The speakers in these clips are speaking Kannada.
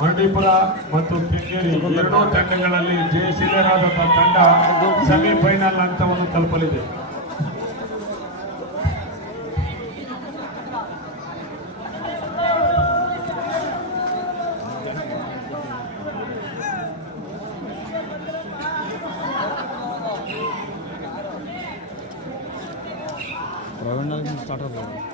ಮರಡಿಪುರ ಮತ್ತು ಕೆಂಗೇರಿ ಎರಡೂ ತಂಡಗಳಲ್ಲಿ ಜಯಶೀಲರಾದಂತಹ ತಂಡ ಸೆಮಿಫೈನಲ್ ಹಂತವನ್ನು ತಲುಪಲಿದೆ. ಸ್ಟಾರ್ಟ್ ಆಗ್ಬೋದು.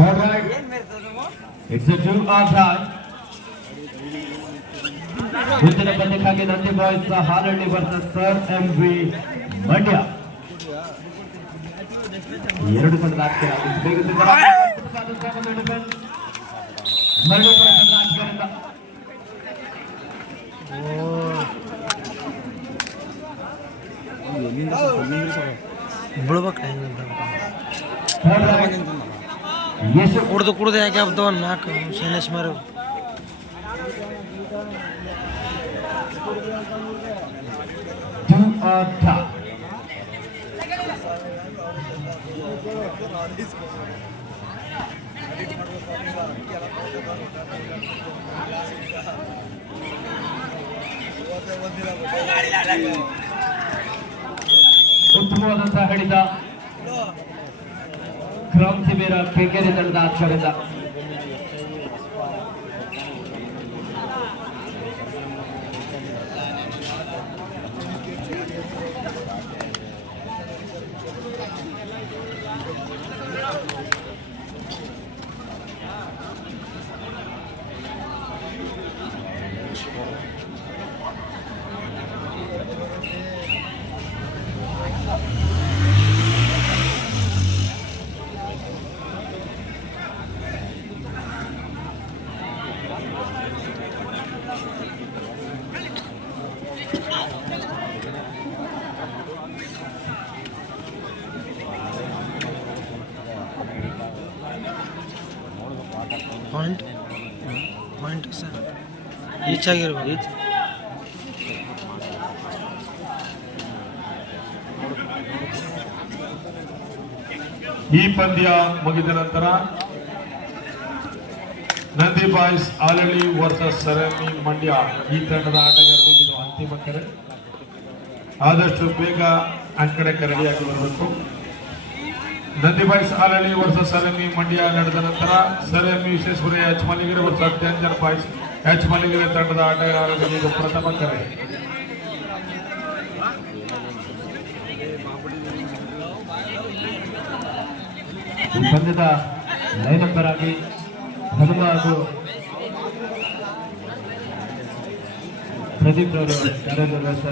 All right. It's a two or tie. ಮುಂದಿನ ಪಂದ್ಯಕ್ಕಾಗಿ Nandi boys Halahalli versus sir M V Mandya ಎರಡು ತಂಡದ ಆಟಗಾರ ಬೇಗ ಸಿದ್ಧರಾಗಿದ್ದಾರೆ. ಮರಳೀಪುರ ತಂಡ ಆಟಗಾರರಿಂದ ಎಲ್ಲಿಂದ ಕುಡ್ದು ಕುಡ್ದು ಯಾಕೆ ಆಗ್ತಾವ ಮ್ಯಾಕ್ ಶೈಲೇಶ್ ಮಾರು two or tie. ಉತ್ತಮವಾದಂತಹ ಹಿಡಿತ ಕ್ರಾಂತಿ ವೀರ ಕೆಂಗೇರಿ ತಂಡದ ಆಟಗಾರರಿಂದ ಪಾಯಿಂಟ್ ಪಾಯಿಂಟ್ ಸರ್ ಆಗಿರ್ಬೇಕು ಈ ಪಂದ್ಯ ಮುಗಿದ ನಂತರ ನಂದಿ ಬಾಯ್ಸ್ ಆಲಳಿ ವರ್ಸಸ್ ಸರಣಿ ಮಂಡ್ಯ ಈ ತಂಡದ ಆಟಗಾರರಿಗೆ ಅಂತಿಮ ಕರೆ. ಆದಷ್ಟು ಬೇಗ ಅಂಕಣೆ ರೆಡಿಯಾಗಿ ಬರಬೇಕು. ನಂದಿ ಬಾಯ್ಸ್ ಆಲಳಿ ವರ್ಸಸ್ ಸರಣಿ ಮಂಡ್ಯ ನಡೆದ ನಂತರ ಸರ್ ಎಂ ವಿಶ್ವೇಶ್ವರ ಎಚ್ ವರ್ಷ ಡೇಂಜರ್ ಬಾಯ್ಸ್ ಎಚ್ ಮಲ್ಲಿಗೆರೆ ತಂಡದ ಆಟಗಾರರಿಗೆ ಇದು ಪ್ರಥಮ ಕರೆ. ಪಂದ್ಯದ ಲೈನಪ್ಪರ್ ಆಗಿ ಪ್ರದೀಪ್ ಅವರು ಕಾರ್ಯನಿರ್ವಹಿಸ್ತಾ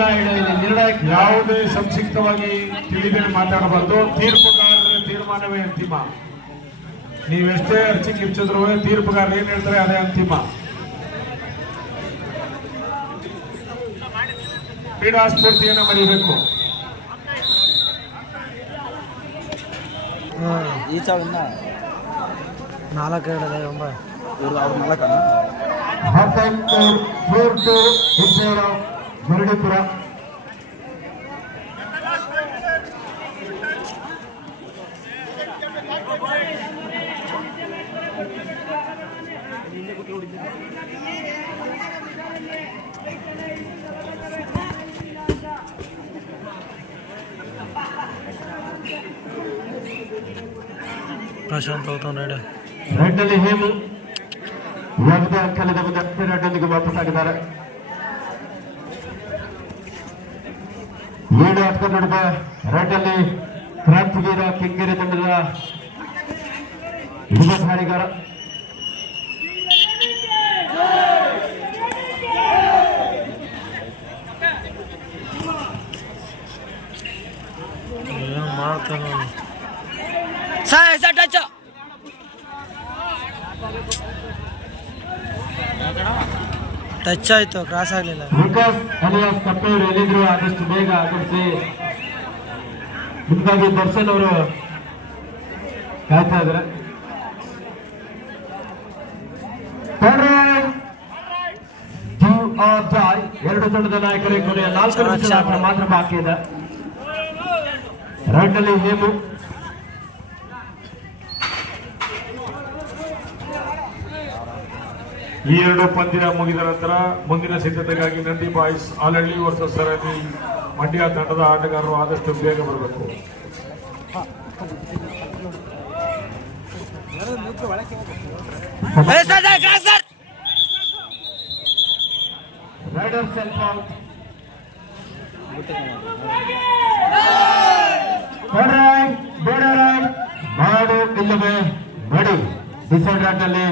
ರೈಡ್ ಇಲ್ಲಿ ನಿರ್ಣಾಯಕ. ಯಾವುದೇ ಸಂಕ್ಷಿಪ್ತವಾಗಿ ತಿಳಿದೇ ಮಾತಾಡಬಾರ್ದು. ತೀರ್ಪುಗಾರರ ತೀರ್ಮಾನವೇ ಅಂತಿಮ. ನೀವೆಷ್ಟೇ ಅರ್ಜಿ ಕಿಚ್ಚಿದ್ರು ತೀರ್ಪುಗಾರ ಏನ್ ಹೇಳ್ತಾರೆ ಅದೇ ಅಂತಿಮ. ಕ್ರೀಡಾ ಸ್ಫೂರ್ತಿಯನ್ನು ಮರಿಬೇಕು. ಹಾಂ ಈ ಸಾವಿರದ ನಾಲ್ಕು ಹೇಳಿದೆ ಒಂಬ ಇವ್ರು ಅವ್ರ to half time four two in favour of Maradipura Prashanth ಹೋಗ್ತಾನೆ ರೆಡಿ ರೆಡ್ ಅಲ್ಲಿ ಹೇಮು ಯಾವುದೇ ಅಂಕಲದ ಮತ್ತೆ ರೆಡ್ ಅಲ್ಲಿಗೆ ವಾಪಸ್ ಆಗಿದ್ದಾರೆ ಆಟದ ನಡುವೆ ರೆಡ್ ಅಲ್ಲಿ ಕ್ರಾಂತಿವೀರ ಕಿಂಗೇರಿ ತಂಡದ ಏನು ಮಾಡ್ತಾನೆ ಸರ್ ಸರ್ ಟಚ್ ಆಯ್ತು ಕ್ರಾಸ್ ಆಗಲಿಲ್ಲ. ವಿಕಾಸ್ ಅಲಿಯಾಸ್ ಕಪ್ಪೆಯವರು ಎಲ್ಲಿದ್ರು ಆದಷ್ಟು ಬೇಗ ಆಗಮಿಸಿ ನಿಮ್ಗಾಗಿ ದರ್ಶನ್ ಅವರು ಕಾಯ್ತಾ ಇದ್ದಾರೆ. ಎರಡು ತಂಡದ ನಾಯಕರೇ ಕೊನೆಯ ನಾಲ್ಕು ಮಾತ್ರ ಬಾಕಿ ಇದೆ. ರೈಟ್ ಅಲ್ಲಿ ಹೇಮು ಈ ಎರಡು ಪಂದ್ಯ ಮುಗಿದ ನಂತರ ಮುಂದಿನ ಸಿದ್ಧತೆಗಾಗಿ ನಂದಿ ಬಾಯ್ಸ್ ಆಲ್ರೆಡಿ ವರ್ಷ ಸರಣಿ ಮಂಡ್ಯ ತಂಡದ ಆಟಗಾರರು ಆದಷ್ಟು ಬೇಗ ಬರಬೇಕು ಬೇಡ ಬೇಡ ಮಾಡು ಇಲ್ಲವೇ ಬಡಿ ಡಿಸೈಡ್ ಆಟಲ್ಲಿ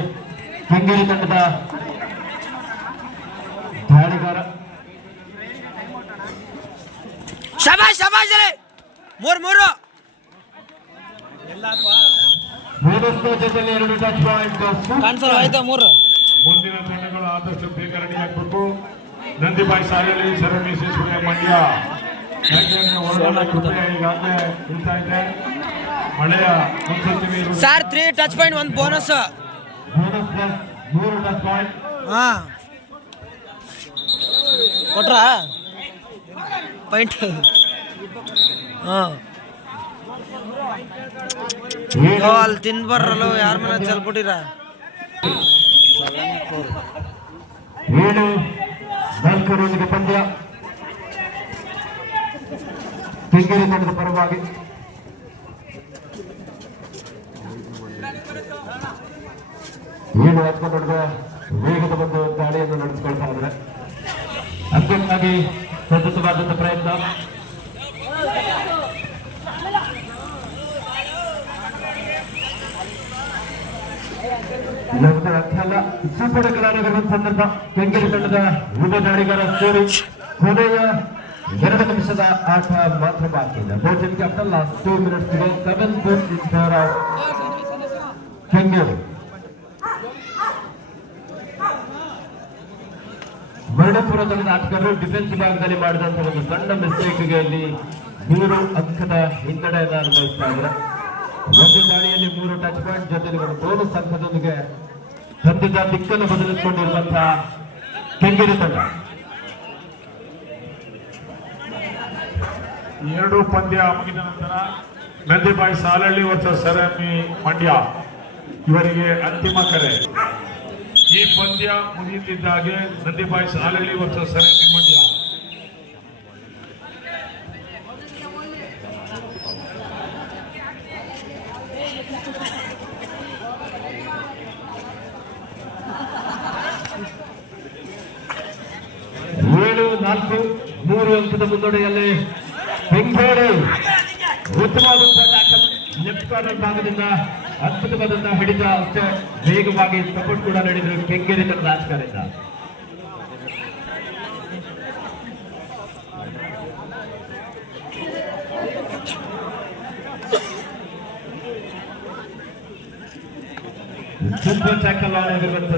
ಕೆಂಗೇರಿ ತಂಡದ ದಾಳಿಗಾರ? ಶಬಾಷ್ ಶಬಾಷ್ ರೀ ಮೂರು ಮೂರು. ವೇದಸ್ಥ ಜೊತೆಲಿ ಎರಡು ಟಚ್ ಪಾಯಿಂಟ್ ಕಾಣಿಸಲ್ಲ ಆಯ್ತಾ ಮೂರು? ಮುಂದಿನ ತಂಡಗಳು ಆದಷ್ಟು ಬೇಗ ರೆಡಿ ಆಗಬೇಕು. ಮಂಡ್ಯ. ಈಗಾಗಲೇ ಇರ್ತಾ ಇದೆ ಮಳೆಯ ಮುನ್ಸೂಚನೆ ಸರ್ ತ್ರೀ ಟಚ್ ಪಾಯಿಂಟ್ ಒಂದು ಬೋನಸ್ ಬೋನಸ್ ಪ್ಲಸ್ ಮೂರು ಟಚ್ ಪಾಯಿಂಟ್ ಹಾಂ ಕೊಟ್ರಾ ಪಾಯಿಂಟ್ ಹಾಂ ಓ ಅಲ್ಲಿ ತಿಂದು ಬರ್ರಲ್ಲ ಯಾರ ಮನೆ ಚಲ್ಬಿಟ್ಟಿರ ಏಳು ನಾಲ್ಕರೊಂದಿಗೆ ಪಂದ್ಯ ಕೆಂಗೇರಿ ತಂಡದ ಪರವಾಗಿ ಏಳು ಹತ್ತು ನಡೆದ ವೇಗದ ಒಂದು ದಾಳಿಯನ್ನು ನಡೆಸಿಕೊಳ್ತಾ ಇದ್ದಾರೆ ಅಂತಿಮವಾಗಿ ಸತತವಾದಂತಹ ಪ್ರಯತ್ನ ಲಗ್ನ ಅಲ್ಲ ಸೂಪರ್ ಗಳಾಗಿರುವ ಸಂದರ್ಭ ಕೆಂಗೇರಿ ತಂಡದ ಯುವ ದಾಳಿಗಾರ ಸ್ಟೋರಿ ಕೊನೆಯ ಎರಡು ನಿಮಿಷದ ಆಟ ಮಾತ್ರ ಬಾಕಿ ಇದೆ boating captain last two minutes seven four in favour of Kengeri ತಂಡದ ಆಟಗಾರರು ಡಿಫೆನ್ಸ್ ವಿಭಾಗದಲ್ಲಿ ಮಾಡಿದಂತ ಒಂದು ಸಣ್ಣ ಮಿಸ್ಟೇಕ್ಗೆ ಇಲ್ಲಿ ಮೂರು ಅಂಕದ ಹಿನ್ನಡೆಯನ್ನು ಅನುಭವಿಸ್ತಾ ಇದ್ದಾರೆ. ಒಂದು ದಾಳಿಯಲ್ಲಿ ಮೂರು ಟಚ್ ಪಾಯಿಂಟ್ ಜೊತೆಗೆ ಒಂದು ಬೋನಸ್ ಅಂಕದೊಂದಿಗೆ ಪಂದ್ಯದ ದಿಕ್ಕನ್ನು ಬದಲಿಸಿಕೊಂಡಿರುವಂತಹ ಕೆಂಗೇರಿ ತಂಡ. ಎರಡು ಪಂದ್ಯ ಮುಗಿದ ನಂತರ ನಂದಿಬಾಯಿ ಸಾಲಹಳ್ಳಿ ವರ್ಸಸ್ ಸರಮಿ ಮಂಡ್ಯ ಇವರಿಗೆ ಅಂತಿಮ ಕರೆ. ಈ ಪಂದ್ಯ ಮುಗಿಯುತ್ತಿದ್ದಾಗೆ ನಂದಿ ಬಾಯ್ಸ್ ಸಾಲಹಳ್ಳಿ ವರ್ಸಸ್ ಸರಮಿ ಮಂಡ್ಯ ಏಳು, ನಾಲ್ಕು, ಮೂರು ಅಂಕದ ಮುನ್ನಡೆಯಲ್ಲಿ ಬೆಂಗಳೂರು ಉತ್ತಮವಾದಂತಹ ಲೆಫ್ಟ್ ಕಾರ್ನರ್ ಭಾಗದಿಂದ ಅದ್ಭುತವಾದಂತಹ ಹಿಡಿತ ಅಷ್ಟೇ ವೇಗವಾಗಿ ಸಪೋರ್ಟ್ ಕೂಡ ನಡೆದರು ಕೆಂಗೇರಿ ತನ್ನ ರಾಜಕಾರಣ ಟ್ಯಾಕಲ್ ಆಗಿರುವಂತ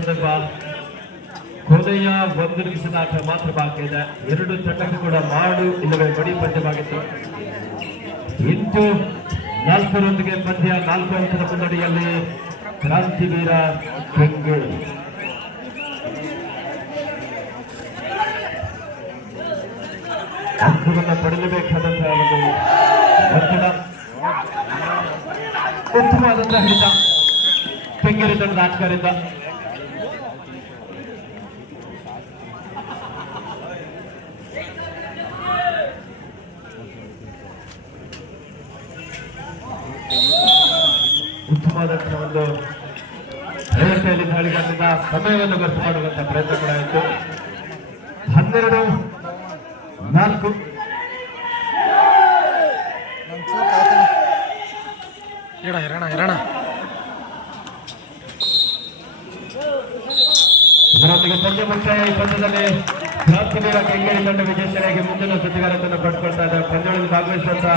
ಕೊನೆಯ ಒಂದು ನಿಮಿಷದ ಆಟ ಮಾತ್ರ ಬಾಕಿ ಇದೆ. ಎರಡು ತಂಡಕ್ಕೂ ಕೂಡ ಮಾಡು, ಇಲ್ಲವೇ ಬಡಿ ಪಂದ್ಯವಾಗಿತ್ತು. ಇಂದು ನಾಲ್ಕರೊಂದಿಗೆ ಪಂದ್ಯ ನಾಲ್ಕು ಅಂಕದ ಮುನ್ನಡೆಯಲ್ಲಿ ಕ್ರಾಂತಿವೀರ ಬೆಂಗಳೂರು. ಅಂಕವನ್ನು ಪಡೆಯಬೇಕಾದಂತಹ ಒಂದು ಒತ್ತಡ. ಉತ್ತಮವಾದಂತಹ ಹಿಡಿತ. ಬೆಂಗಳೂರು ತಂಡದ ಆಟಗಾರರಿಂದ ಉತ್ತಮವಾದಂತಹ ಒಂದು ವ್ಯವಸ್ಥೆಯಲ್ಲಿ ಸಮಯವನ್ನು ವ್ಯರ್ಥ ಮಾಡುವಂತಹ ಪ್ರಯತ್ನ ಕೂಡ ಆಯಿತು. ಹನ್ನೆರಡು ನಾಲ್ಕು. ಇದರೊಂದಿಗೆ ಪಂದ್ಯ ಮುಕ್ತಾಯ ಈ ಪಂದ್ಯದಲ್ಲಿ ಪ್ರಾಥಮಿಕ ಕೈಗೇರಿ ತಂಡ ವಿಜೇತರಾಗಿ ಮುಂದಿನ ಸುದ್ದಿಗಾರತನ್ನು ಪಡ್ಕೊಳ್ತಾ ಇದ್ದಾರೆ ಪಂದ್ಯಗಳಲ್ಲಿ ಭಾಗವಹಿಸುವಂತಹ